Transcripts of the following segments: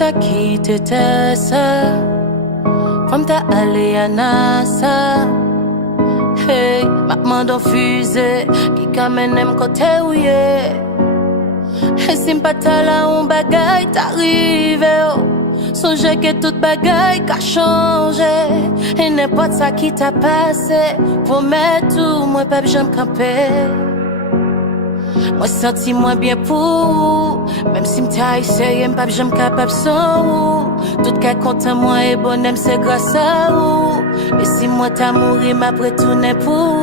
t'as quitté tes sœurs, comme t'as allé à NASA. Hey, maman d'en fusée, qui kamène aime côté où yé. Et si m'pata là on bagaille t'arrive, oh. Songe que toute bagaille qu'a changé. Et n'importe ça qui t'a passé, pour mettre tout, moi pas j'aime camper. Moi senti moins bien pour, même si m'ta essayé, m'pas j'aime capable sans ou. Tout cas content moi et bonhomme c'est grâce à ou. Et si moi t'as mouru, m'après tourner pour.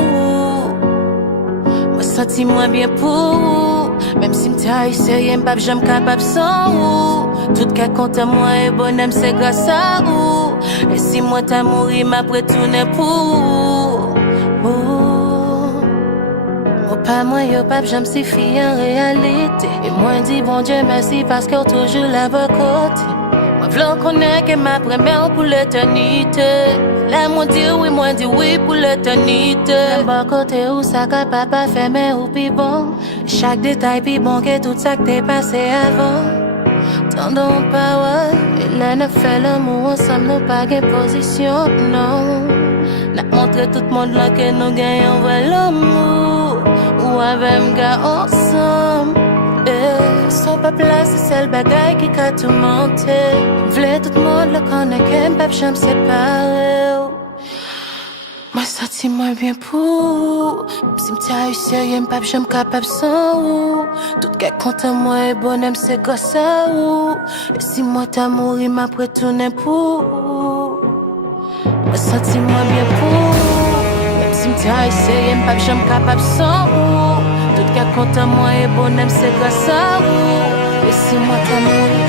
Moi senti moins bien pour, même si m'ta essayé, m'pas j'aime capable sans ou. Tout cas content moi et bonhomme c'est grâce à ou. Et si moi t'as mouru, m'après tourner pour. Pas moi, yo pas j'aime si fille en réalité. Et moi dis bon Dieu merci parce qu'on toujours là à côté. Moi v'l'en connaît que ma première pour l'éternité. Là moi dit oui pour l'éternité. Là-bas côté où ça que papa fait mais ou pis bon. Chaque détail pis bon que tout ça que t'es passé avant. Tendons pas ouais. Et là n'a fait l'amour ensemble nous pas gain position non. N'a montré tout le monde là que nous gagnons vrai l'amour. Ou avec un gars ensemble. Son peuple là c'est celle bagaille qui a tout monté. V'lait tout le monde le connaît qu'un peuple j'aime séparer. Moi senti moins bien pour. Si m'ta eu sérieux m'pap j'aime capable sans ou. Tout cas content moi et bonhomme c'est grâce à ou. Et si moi t'as mouru m'après tourner pour. Moi senti moins bien pour. Si m'ta essayé, m'pas j'aime capable sans ou. Tout cas content moi et bonhomme c'est grâce à ou. Et si moi t'as mouru,